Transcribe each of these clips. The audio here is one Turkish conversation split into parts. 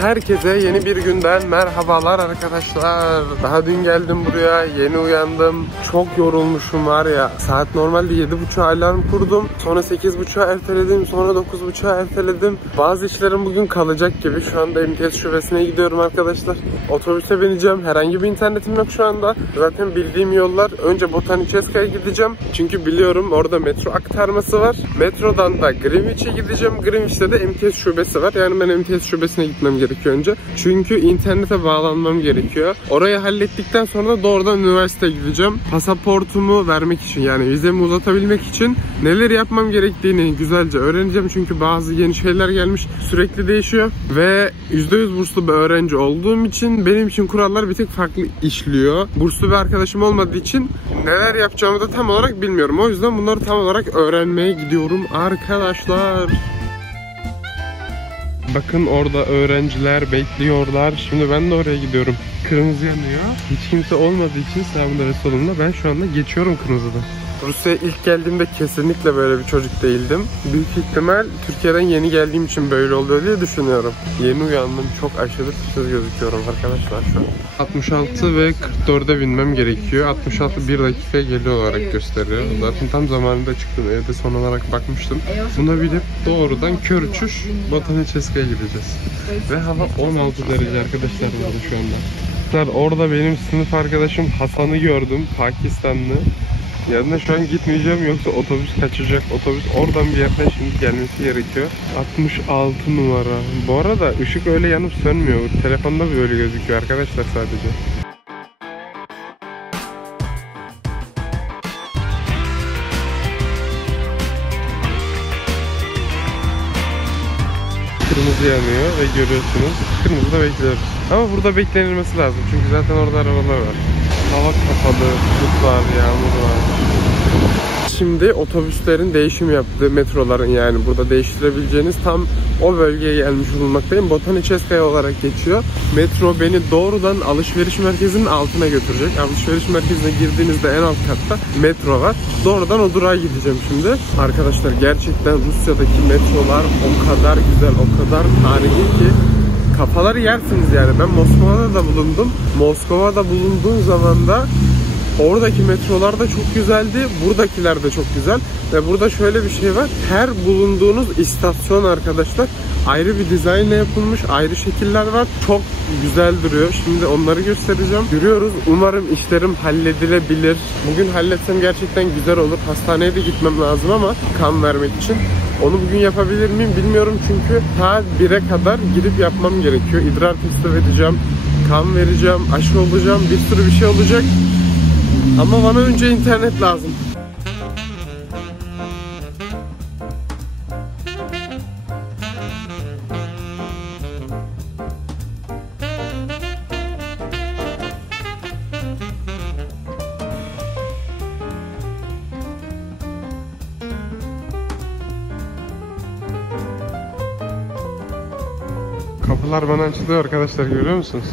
Herkese yeni bir günden merhabalar arkadaşlar. Daha dün geldim buraya, yeni uyandım. Çok yorulmuşum var ya. Saat normalde 7.30'a alarm kurdum. Sonra 8.30'a erteledim. Sonra 9.30'a erteledim. Bazı işlerim bugün kalacak gibi. Şu anda MTS şubesine gidiyorum arkadaşlar. Otobüse bineceğim. Herhangi bir internetim yok şu anda. Zaten bildiğim yollar. Önce Botaničeskaya gideceğim. Çünkü biliyorum orada metro aktarması var. Metrodan da Greenwich'e gideceğim. Greenwich'te de MTS şubesi var. Yani ben MTS şubesine gitmem gerekiyor önce. Çünkü internete bağlanmam gerekiyor. Orayı hallettikten sonra da doğrudan üniversiteye gideceğim. Pasaportumu vermek için, yani vizemi uzatabilmek için neler yapmam gerektiğini güzelce öğreneceğim. Çünkü bazı yeni şeyler gelmiş. Sürekli değişiyor. Ve %100 burslu bir öğrenci olduğum için benim için kurallar bir tık farklı işliyor. Burslu bir arkadaşım olmadığı için neler yapacağımı da tam olarak bilmiyorum. O yüzden bunları tam olarak öğrenmeye gidiyorum arkadaşlar. Bakın orada öğrenciler bekliyorlar. Şimdi ben de oraya gidiyorum. Kırmızı yanıyor. Hiç kimse olmadığı için sağımda ve solumda ben şu anda geçiyorum kırmızıda. Rusya'ya ilk geldiğimde kesinlikle böyle bir çocuk değildim. Büyük ihtimal Türkiye'den yeni geldiğim için böyle oluyor diye düşünüyorum. Yeni uyandım. Çok aşırı titiz gözüküyorum arkadaşlar şu an. 66 ve 44'e binmem gerekiyor. 66 1 dakika geliyor olarak gösteriyor. Zaten tam zamanında çıktım. Evde son olarak bakmıştım. Buna binip doğrudan kör uçuş Botaničeskaya gideceğiz. Ve hava 16 derece arkadaşlar burada şu anda. Orada benim sınıf arkadaşım Hasan'ı gördüm. Pakistanlı. Yanına şu an gitmeyeceğim, yoksa otobüs kaçacak. Otobüs oradan bir yerden şimdi gelmesi gerekiyor. 66 numara. Bu arada ışık öyle yanıp sönmüyor. Telefonda böyle gözüküyor arkadaşlar sadece. Kırmızı yanıyor ve görüyorsunuz. Kırmızıda bekliyoruz. Ama burada beklenilmesi lazım. Çünkü zaten orada arabalar var. Hava kapalı, bulut var, yağmur var. Şimdi otobüslerin değişim yaptığı, metroların, yani burada değiştirebileceğiniz tam o bölgeye gelmiş bulunmaktayım. Botaničeskaya olarak geçiyor. Metro beni doğrudan alışveriş merkezinin altına götürecek. Alışveriş merkezine girdiğinizde en alt katta metro var. Doğrudan o durağa gideceğim şimdi. Arkadaşlar gerçekten Rusya'daki metrolar o kadar güzel, o kadar tarihi ki kafaları yersiniz yani. Ben Moskova'da da bulundum. Moskova'da bulunduğum zaman da oradaki metrolar da çok güzeldi. Buradakiler de çok güzel. Ve burada şöyle bir şey var. Her bulunduğunuz istasyon arkadaşlar ayrı bir dizaynla yapılmış. Ayrı şekiller var. Çok güzel duruyor. Şimdi onları göstereceğim. Yürüyoruz. Umarım işlerim halledilebilir. Bugün halletsem gerçekten güzel olur. Hastaneye de gitmem lazım ama kan vermek için. Onu bugün yapabilir miyim bilmiyorum. Çünkü saat 1'e kadar gidip yapmam gerekiyor. İdrar testi vereceğim. Kan vereceğim. Aşı olacağım. Bir sürü bir şey olacak. Ama bana önce internet lazım. Kapılar bana açılıyor arkadaşlar, görüyor musunuz?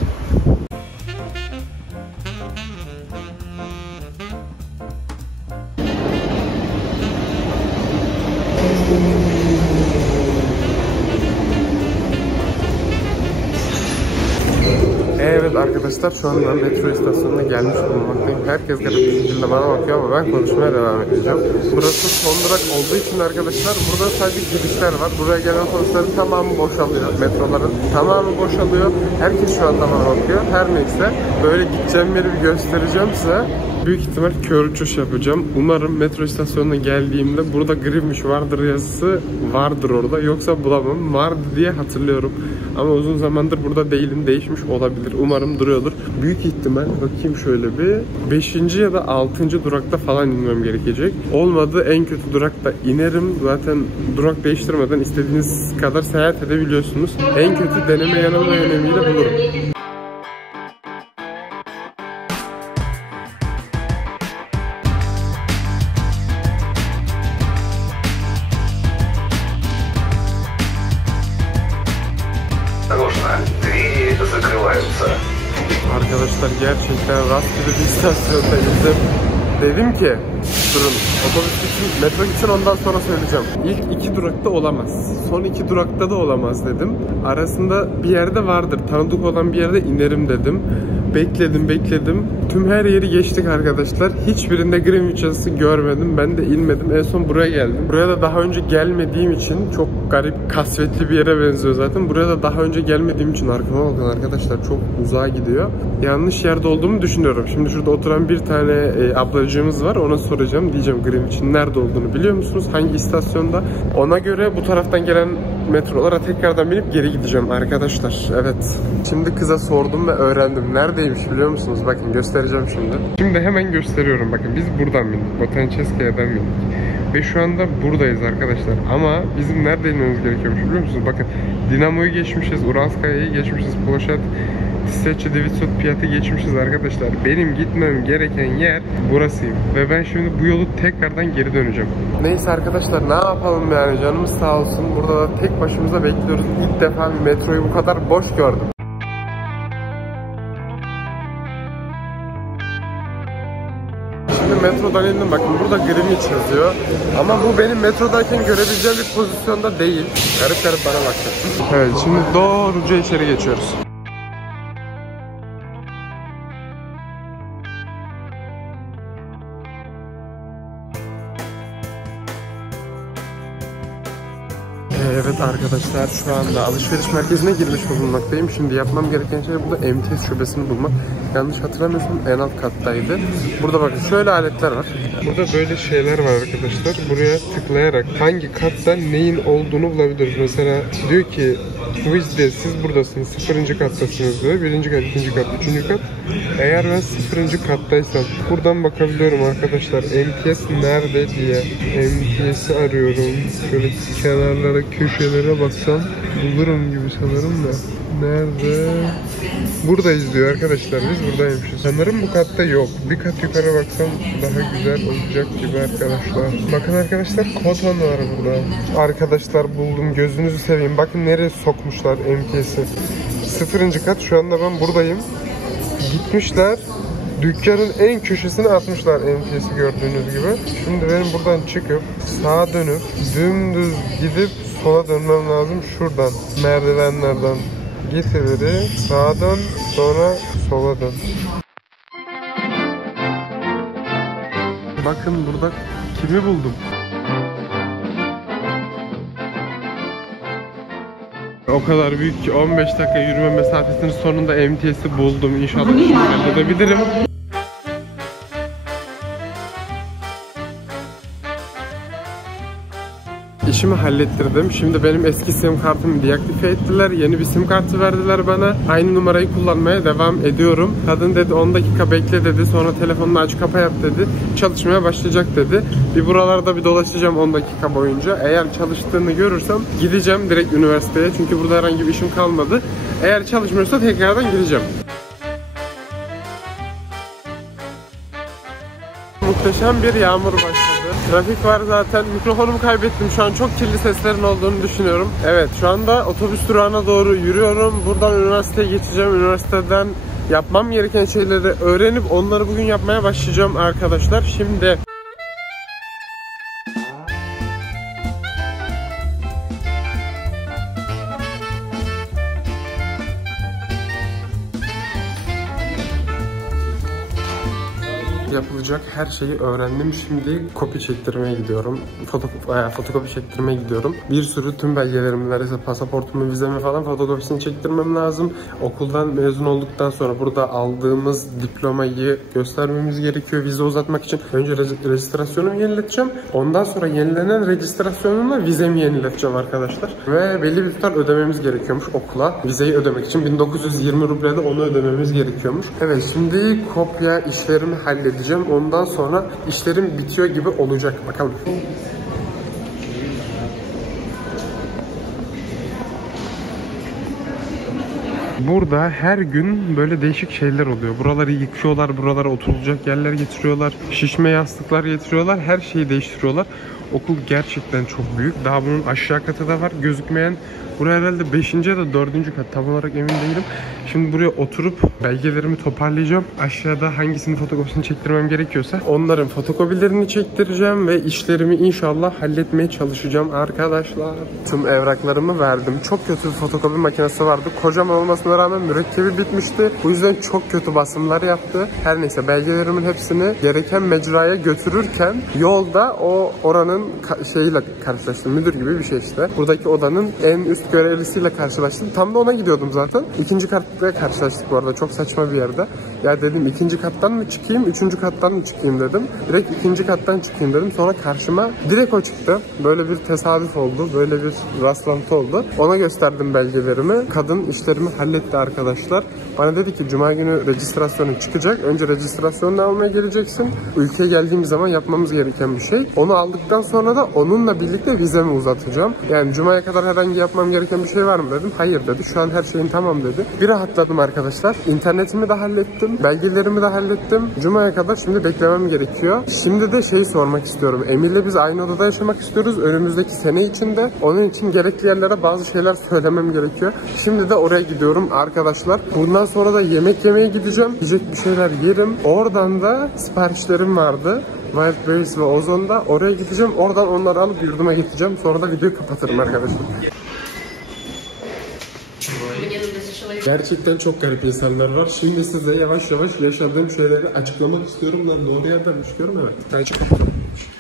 Evet arkadaşlar, şu an ben metro istasyonuna gelmiş bulunmaktayım. Herkes garip bir şekilde bana bakıyor ama ben konuşmaya devam edeceğim. Burası son durak olduğu için arkadaşlar burada sadece girişler var. Buraya gelen otobüslerin tamamı boşalıyor. Metroların tamamı boşalıyor. Herkes şu anda bana bakıyor. Her neyse, böyle gideceğim yeri bir göstereceğim size. Büyük ihtimal kör uçuş yapacağım. Umarım metro istasyonuna geldiğimde burada Greenwich vardır yazısı vardır orada. Yoksa bulamam. Vardı diye hatırlıyorum. Ama uzun zamandır burada değilim. Değişmiş olabilir. Umarım duruyordur. Büyük ihtimal bakayım şöyle bir 5. ya da 6. durakta falan inmem gerekecek. Olmadı en kötü durakta inerim. Zaten durak değiştirmeden istediğiniz kadar seyahat edebiliyorsunuz. En kötü deneme yanılma yönemiyle bulurum. Arkadaşlar gerçekten rastgele bir istasyondayız. Dedim ki durun, otobüs için, metro için ondan sonra söyleyeceğim. İlk 2 durakta olamaz. Son 2 durakta da olamaz dedim. Arasında bir yerde vardır. Tanıdık olan bir yerde inerim dedim. Bekledim. Tüm her yeri geçtik arkadaşlar. Hiçbirinde Greenwich yazısı görmedim. Ben de inmedim. En son buraya geldim. Buraya da daha önce gelmediğim için, çok garip, kasvetli bir yere benziyor zaten. Buraya da daha önce gelmediğim için arkama bakın arkadaşlar, çok uzağa gidiyor. Yanlış yerde olduğumu düşünüyorum. Şimdi şurada oturan bir tane ablacığımız var. Ona soracağım. Diyeceğim Greenwich'in nerede olduğunu biliyor musunuz? Hangi istasyonda? Ona göre bu taraftan gelen metrolara tekrardan binip geri gideceğim arkadaşlar. Evet. Şimdi kıza sordum ve öğrendim. Neredeymiş biliyor musunuz? Bakın göstereceğim şimdi. Şimdi hemen gösteriyorum. Bakın biz buradan bindik. Botançeskaya'dan bindik. Ve şu anda buradayız arkadaşlar. Ama bizim nerede inmemiz gerekiyormuş biliyor musunuz? Bakın Dinamo'yu geçmişiz. Uralskaya'yı geçmişiz. Ploşad Tissetçi Divitsot Piyat'ı geçmişiz arkadaşlar. Benim gitmem gereken yer burasıyım. Ve ben şimdi bu yolu tekrardan geri döneceğim. Neyse arkadaşlar, ne yapalım yani, canımız sağ olsun. Burada da tek başımıza bekliyoruz. İlk defa bir metroyu bu kadar boş gördüm. Şimdi metrodan indim, bakın burada Greenwich yazıyor. Ama bu benim metrodayken görebileceğim bir pozisyonda değil. Garip garip bana baktı. Evet, şimdi doğruca içeri geçiyoruz. Evet arkadaşlar, şu anda alışveriş merkezine girmiş bulunmaktayım. Şimdi yapmam gereken şey burada MTS şubesini bulmak. Yanlış hatırlamıyorsam en alt kattaydı. Burada bakın şöyle aletler var. Burada böyle şeyler var arkadaşlar. Buraya tıklayarak hangi katta neyin olduğunu bulabiliriz. Mesela diyor ki Tuiz'de siz buradasınız, 0. kattasınız diyor. 1. kat, 2. kat, 3. kat. Eğer ben 0. kattaysam buradan bakabiliyorum arkadaşlar. MTS nerede diye. MTS'i arıyorum. Şöyle kenarlara, köşelere baksam bulurum gibi sanırım da. Nerede? Buradayız diyor arkadaşlar. Biz buradaymışız. Sanırım bu katta yok. Bir kat yukarı baksam daha güzel olacak gibi arkadaşlar. Bakın arkadaşlar, Koton var burada. Arkadaşlar buldum. Gözünüzü seveyim. Bakın nereye sokmuşlar MTS'i. 0. kat. Şu anda ben buradayım. Gitmişler. Dükkanın en köşesine atmışlar MTS'i gördüğünüz gibi. Şimdi benim buradan çıkıp sağa dönüp dümdüz gidip sola dönmem lazım. Şuradan merdivenlerden git ileri, sağa dön, sonra sola dön. Bakın burada kimi buldum. O kadar büyük ki 15 dakika yürüme mesafesinin sonunda MTS'i buldum. İnşallah işimi halledebilirim. İşimi hallettirdim. Şimdi benim eski sim kartımı deaktive ettiler. Yeni bir sim kartı verdiler bana. Aynı numarayı kullanmaya devam ediyorum. Kadın dedi 10 dakika bekle dedi. Sonra telefonunu aç kapa yap dedi. Çalışmaya başlayacak dedi. Bir buralarda bir dolaşacağım 10 dakika boyunca. Eğer çalıştığını görürsem gideceğim direkt üniversiteye. Çünkü burada herhangi bir işim kalmadı. Eğer çalışmıyorsa tekrardan gideceğim. Muhteşem bir yağmur başladı. Trafik var zaten. Mikrofonumu kaybettim. Şu an çok kirli seslerin olduğunu düşünüyorum. Evet, şu anda otobüs durağına doğru yürüyorum. Buradan üniversiteye geçeceğim. Üniversiteden yapmam gereken şeyleri öğrenip onları bugün yapmaya başlayacağım arkadaşlar. Şimdi yapılacak her şeyi öğrendim. Şimdi kopya çektirmeye gidiyorum. Fotokopi çektirmeye gidiyorum. Bir sürü tüm belgelerimi, neredeyse pasaportumu, vizemi falan fotokopisini çektirmem lazım. Okuldan mezun olduktan sonra burada aldığımız diplomayı göstermemiz gerekiyor vize uzatmak için. Önce rejistrasyonumu yenileteceğim. Ondan sonra yenilenen rejistrasyonumla vizemi yenileteceğim arkadaşlar. Ve belli bir tutar ödememiz gerekiyormuş okula. Vizeyi ödemek için 1920 rublede onu ödememiz gerekiyormuş. Evet, şimdi kopya işlerimi halledeceğim. Ondan sonra işlerim bitiyor gibi olacak. Bakalım. Burada her gün böyle değişik şeyler oluyor. Buraları yıkıyorlar, buralara oturulacak yerler getiriyorlar, şişme yastıklar getiriyorlar, her şeyi değiştiriyorlar. Okul gerçekten çok büyük. Daha bunun aşağı katı da var, gözükmeyen. Buraya herhalde 5. ya da 4. kat, tam olarak emin değilim. Şimdi buraya oturup belgelerimi toparlayacağım. Aşağıda hangisinin fotokopisini çektirmem gerekiyorsa onların fotokopilerini çektireceğim ve işlerimi inşallah halletmeye çalışacağım arkadaşlar. Tüm evraklarımı verdim. Çok kötü bir fotokopi makinesi vardı. Kocaman olmasına rağmen mürekkebi bitmişti. Bu yüzden çok kötü basımlar yaptı. Her neyse, belgelerimin hepsini gereken mecraya götürürken yolda oranın şeyiyle karşılaştım. Müdür gibi bir şey işte. Buradaki odanın en üst görevlisiyle karşılaştım. Tam da ona gidiyordum zaten. 2. katta karşılaştık bu arada. Çok saçma bir yerde. Ya dedim 2. kattan mı çıkayım, 3. kattan mı çıkayım dedim. Direkt 2. kattan çıkayım dedim. Sonra karşıma direkt o çıktı. Böyle bir tesadüf oldu. Böyle bir rastlantı oldu. Ona gösterdim belgelerimi. Kadın işlerimi halletti arkadaşlar. Bana dedi ki cuma günü registrasyonun çıkacak. Önce registrasyonunu almaya geleceksin. Ülkeye geldiğimiz zaman yapmamız gereken bir şey. Onu aldıktan sonra da onunla birlikte vizemi uzatacağım. Yani cumaya kadar herhangi yapmam gereken bir şey var mı dedim. Hayır dedi. Şu an her şeyin tamam dedi. Bir rahatladım arkadaşlar. İnternetimi de hallettim. Belgelerimi de hallettim. Cumaya kadar şimdi beklemem gerekiyor. Şimdi de şeyi sormak istiyorum. Emir'le biz aynı odada yaşamak istiyoruz. Önümüzdeki sene içinde. Onun için gerekli yerlere bazı şeyler söylemem gerekiyor. Şimdi de oraya gidiyorum arkadaşlar. Bundan sonra da yemek yemeye gideceğim. Yiyecek bir şeyler yerim. Oradan da siparişlerim vardı. Wildberries ve Ozon'da. Oraya gideceğim. Oradan onları alıp yurduma getireceğim. Sonra da videoyu kapatırım arkadaşlar. Gerçekten çok garip insanlar var. Şimdi size yavaş yavaş yaşadığım şeyleri açıklamak istiyorum. Ben doğru yerden mi çıkıyorum? Evet. Ben çıkıyorum.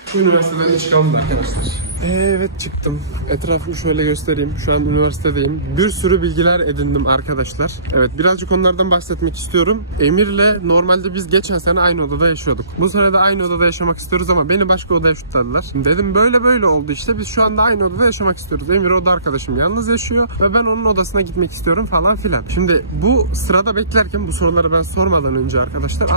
Şu üniversiteden çıkalım arkadaşlar. Evet, çıktım. Etrafını şöyle göstereyim. Şu an üniversitedeyim. Bir sürü bilgiler edindim arkadaşlar. Evet, birazcık onlardan bahsetmek istiyorum. Emir'le normalde biz geçen sene aynı odada yaşıyorduk. Bu sene de aynı odada yaşamak istiyoruz ama beni başka odaya şutladılar. Dedim böyle oldu işte. Biz şu anda aynı odada yaşamak istiyoruz. Emir oda arkadaşım yalnız yaşıyor ve ben onun odasına gitmek istiyorum falan filan. Şimdi bu sırada beklerken bu soruları ben sormadan önce arkadaşlar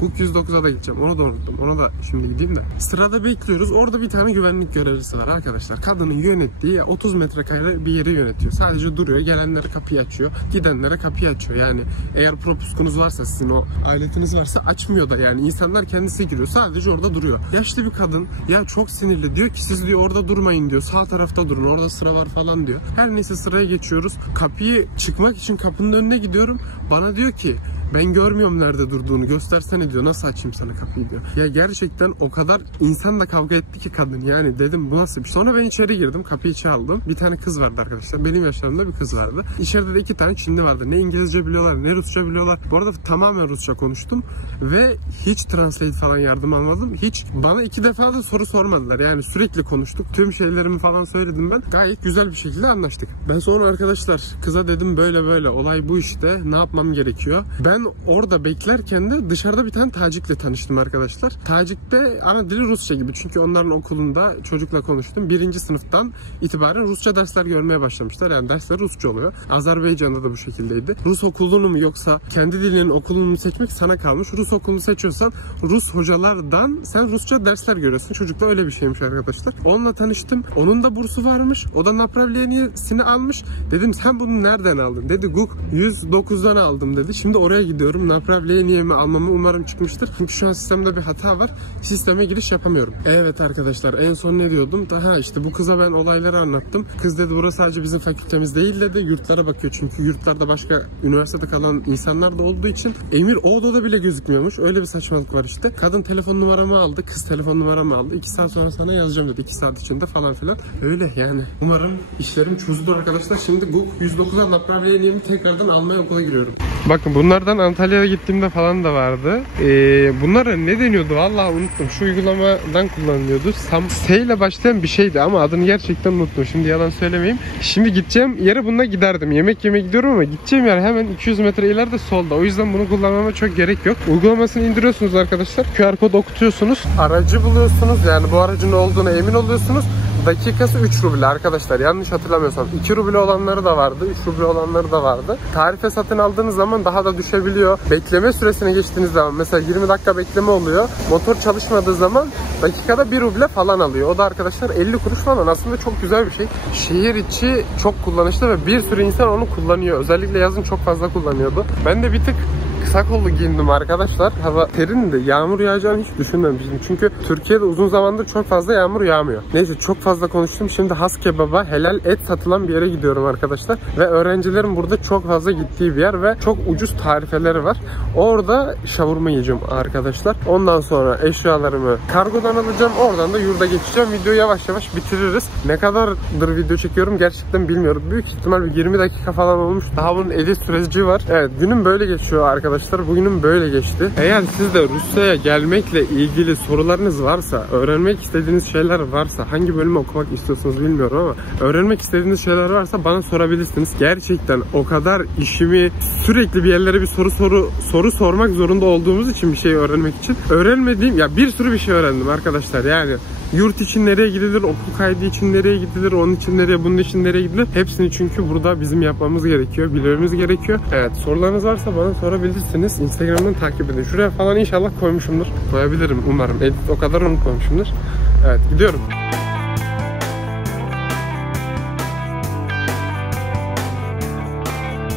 GUK 109'a da gideceğim. Onu da unuttum. Ona da şimdi gideyim de. Sırada bekliyoruz. Orada bir tane güvenlik görevlisi var arkadaşlar. Kadının yönettiği 30 metrekare bir yeri yönetiyor. Sadece duruyor. Gelenlere kapıyı açıyor. Gidenlere kapıyı açıyor. Yani eğer propuskunuz varsa, sizin o aletiniz varsa açmıyor da, yani insanlar kendisi giriyor. Sadece orada duruyor. Yaşlı bir kadın. Ya çok sinirli. Diyor ki siz diyor orada durmayın diyor. Sağ tarafta durun. Orada sıra var falan diyor. Her neyse sıraya geçiyoruz. Kapıyı çıkmak için kapının önüne gidiyorum. Bana diyor ki ben görmüyorum nerede durduğunu, göstersene diyor. Nasıl açayım sana kapıyı diyor. Ya gerçekten o kadar insanla kavga etti ki kadın. Yani dedim bu nasıl bir şey. Sonra ben içeri girdim. Kapıyı çaldım. Bir tane kız vardı arkadaşlar. Benim yaşlarımda bir kız vardı. İçeride de 2 tane Çinli vardı. Ne İngilizce biliyorlar ne Rusça biliyorlar. Bu arada tamamen Rusça konuştum. Ve hiç translate falan yardım almadım. Hiç bana 2 defa da soru sormadılar. Yani sürekli konuştuk. Tüm şeylerimi falan söyledim ben. Gayet güzel bir şekilde anlaştık. Ben sonra arkadaşlar kıza dedim böyle olay bu işte. Ne yapmam gerekiyor? Ben orada beklerken de dışarıda bir tane Tacik'le tanıştım arkadaşlar. Tacik'te ana dili Rusça gibi. Çünkü onların okulunda çocukla konuştum. 1. sınıftan itibaren Rusça dersler görmeye başlamışlar. Yani dersler Rusça oluyor. Azerbaycan'da da bu şekildeydi. Rus okulunu mu yoksa kendi dilinin okulunu mu seçmek sana kalmış. Rus okulunu seçiyorsan Rus hocalardan sen Rusça dersler görüyorsun. Çocukla öyle bir şeymiş arkadaşlar. Onunla tanıştım. Onun da bursu varmış. O da направлениесini almış. Dedim sen bunu nereden aldın? Dedi GUK 109'dan aldım dedi. Şimdi oraya gidiyorum. Направлениemi almamı umarım çıkmıştır. Çünkü şu an sistemde bir hata var. Sisteme giriş yapamıyorum. Evet arkadaşlar, en son ne diyordum? Daha işte bu kıza ben olayları anlattım. Kız dedi burası sadece bizim fakültemiz değil dedi. Yurtlara bakıyor çünkü yurtlarda başka üniversitede kalan insanlar da olduğu için. Emir o odada bile gözükmüyormuş. Öyle bir saçmalık var işte. Kadın telefon numaramı aldı. Kız telefon numaramı aldı. 2 saat sonra sana yazacağım dedi. 2 saat içinde falan filan. Öyle yani. Umarım işlerim çözülür arkadaşlar. Şimdi GUK 109'a направлениemi tekrardan almaya okula giriyorum. Bakın bunlardan Antalya'ya gittiğimde falan da vardı. Bunlara ne deniyordu? Vallahi unuttum. Şu uygulamadan kullanılıyordu. S ile başlayan bir şeydi ama adını gerçekten unuttum. Şimdi yalan söylemeyeyim. Şimdi gideceğim yere bununla giderdim. Yemek yemeye gidiyorum ama gideceğim yer hemen 200 metre ileride solda. O yüzden bunu kullanmama çok gerek yok. Uygulamasını indiriyorsunuz arkadaşlar. QR kodu okutuyorsunuz. Aracı buluyorsunuz. Yani bu aracın olduğuna emin oluyorsunuz. Dakikası 3 ruble arkadaşlar. Yanlış hatırlamıyorsam. 2 ruble olanları da vardı. 3 ruble olanları da vardı. Tarife satın aldığınız zaman daha da düşebiliyor. Bekleme süresine geçtiğiniz zaman mesela 20 dakika bekleme oluyor. Motor çalışmadığı zaman dakikada 1 ruble falan alıyor. O da arkadaşlar 50 kuruş falan. Aslında çok güzel bir şey. Şehir içi çok kullanışlı ve bir sürü insan onu kullanıyor. Özellikle yazın çok fazla kullanıyordu. Ben de bir tık kısa kollu giyindim arkadaşlar. Hava serindi. Yağmur yağacağını hiç düşünmemiştim. Çünkü Türkiye'de uzun zamandır çok fazla yağmur yağmıyor. Neyse çok fazla konuştum. Şimdi Has Kebap'a helal et satılan bir yere gidiyorum arkadaşlar. Ve öğrencilerin burada çok fazla gittiği bir yer ve çok ucuz tarifeleri var. Orada şavurma yiyeceğim arkadaşlar. Ondan sonra eşyalarımı kargodan alacağım. Oradan da yurda geçeceğim. Videoyu yavaş yavaş bitiririz. Ne kadardır video çekiyorum gerçekten bilmiyorum. Büyük ihtimal bir 20 dakika falan olmuş. Daha bunun edit süreci var. Evet, günüm böyle geçiyor arkadaşlar. Bugünüm böyle geçti. Eğer siz de Rusya'ya gelmekle ilgili sorularınız varsa, öğrenmek istediğiniz şeyler varsa, hangi bölümü okumak istiyorsunuz bilmiyorum ama öğrenmek istediğiniz şeyler varsa bana sorabilirsiniz. Gerçekten o kadar işimi sürekli bir yerlere bir soru sormak zorunda olduğumuz için bir şey öğrenmek için öğrenmediğim ya bir sürü bir şey öğrendim arkadaşlar. Yani yurt için nereye gidilir, okul kaydı için nereye gidilir, onun için nereye, bunun için nereye gidilir. Hepsini çünkü burada bizim yapmamız gerekiyor, bilmemiz gerekiyor. Evet, sorularınız varsa bana sorabilirsiniz. Instagram'dan takip edin. Şuraya falan inşallah koymuşumdur. Koyabilirim umarım. Edit o kadar unutmamışımdır. Evet, gidiyorum.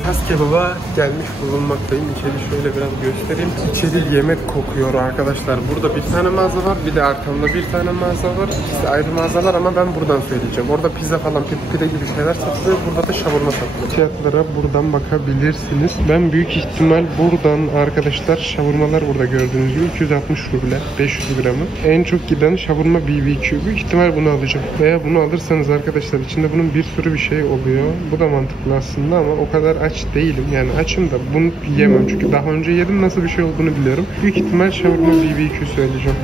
Has Kebap'a gelmiş bulunmaktayım. İçeri şöyle biraz göstereyim. İçeri yemek kokuyor arkadaşlar. Burada bir tane mağaza var. Bir de arkamda bir tane mağaza var. İkisi ayrı mağazalar ama ben buradan söyleyeceğim. Orada pizza falan, pide gibi şeyler satılıyor. Burada da şavurma satılıyor. Fiyatlara buradan bakabilirsiniz. Ben büyük ihtimal buradan arkadaşlar şavurmalar burada gördüğünüz gibi 260 ruble 500 gramı. En çok giden şavurma BBQ. Büyük ihtimal bunu alacağım. Veya bunu alırsanız arkadaşlar içinde bunun bir sürü bir şey oluyor. Bu da mantıklı aslında ama o kadar aç değilim. Yani açım da bunu yiyemem çünkü daha önce yedim, nasıl bir şey olduğunu biliyorum. Büyük ihtimal şavurma BBQ söyleyeceğim.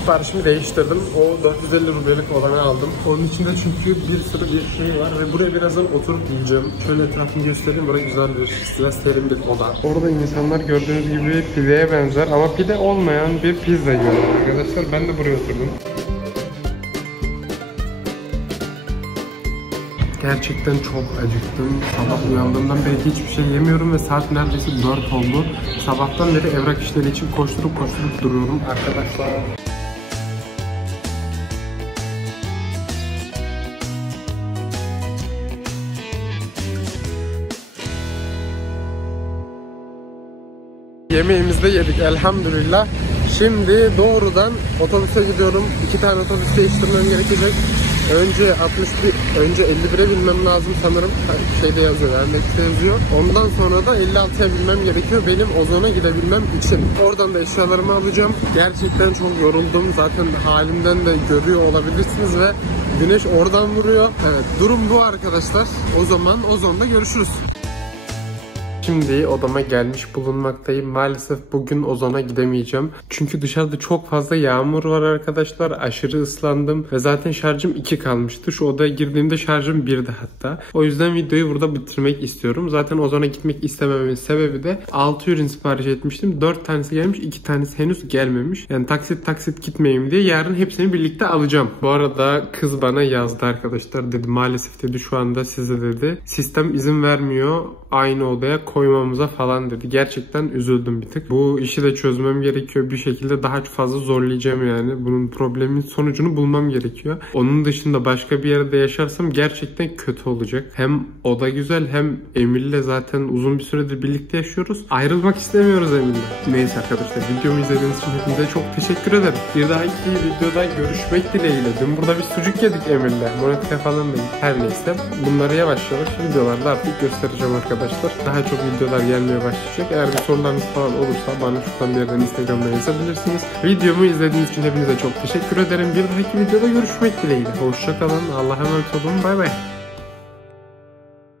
Siparişimi değiştirdim. O 450 rublelik olanı aldım. Onun içinde çünkü bir sürü bir şey var ve buraya birazdan oturup yiyeceğim. Şöyle etrafını göstereyim. Burası güzel bir, biraz serin bir oda. Orada insanlar gördüğünüz gibi pideye benzer ama pide olmayan bir pizza yiyorlar arkadaşlar. Ben de buraya oturdum. Gerçekten çok acıktım. Sabah uyandığımdan beri hiçbir şey yemiyorum ve saat neredeyse 4 oldu. Sabahtan beri evrak işleri için koşturup duruyorum arkadaşlar. Yemeğimizi de yedik elhamdülillah. Şimdi doğrudan otobüse gidiyorum. 2 tane otobüs değiştirmem gerekecek. Önce 51'e binmem lazım sanırım. Şeyde yazıyor, Ernek'te yazıyor. Ondan sonra da 56'ya binmem gerekiyor benim Ozon'a gidebilmem için. Oradan da eşyalarımı alacağım. Gerçekten çok yoruldum. Zaten halimden de görüyor olabilirsiniz ve güneş oradan vuruyor. Evet, durum bu arkadaşlar. O zaman Ozon'da görüşürüz. Şimdi odama gelmiş bulunmaktayım. Maalesef bugün Ozon'a gidemeyeceğim. Çünkü dışarıda çok fazla yağmur var arkadaşlar. Aşırı ıslandım ve zaten şarjım 2 kalmıştı. Şu odaya girdiğimde şarjım 1'di hatta. O yüzden videoyu burada bitirmek istiyorum. Zaten Ozon'a gitmek istemememin sebebi de 6 ürün sipariş etmiştim. 4 tanesi gelmiş, 2 tanesi henüz gelmemiş. Yani taksit gitmeyeyim diye yarın hepsini birlikte alacağım. Bu arada kız bana yazdı arkadaşlar. Dedi maalesef dedi şu anda size dedi sistem izin vermiyor aynı odaya koymamıza falan dedi. Gerçekten üzüldüm bir tık. Bu işi de çözmem gerekiyor. Bir şekilde daha fazla zorlayacağım yani. Bunun problemin sonucunu bulmam gerekiyor. Onun dışında başka bir yerde yaşarsam gerçekten kötü olacak. Hem oda güzel hem Emir'le zaten uzun bir süredir birlikte yaşıyoruz. Ayrılmak istemiyoruz Emir'le. Neyse arkadaşlar, videomu izlediğiniz için hepinize çok teşekkür ederim. Bir dahaki videoda görüşmek dileğiyle. Dün burada bir sucuk yedik Emir'le. Monetika falan da her neyse. Bunları yavaş yavaş videolarda artık göstereceğim arkadaşlar. Daha çok videolar gelmeye başlayacak. Eğer bir sorularınız falan olursa bana şuradan bir yerden Instagram'dan yazabilirsiniz. Videomu izlediğiniz için hepinize çok teşekkür ederim. Bir dahaki videoda görüşmek dileğiyle. Hoşça kalın. Allah'a emanet olun. Bay bay.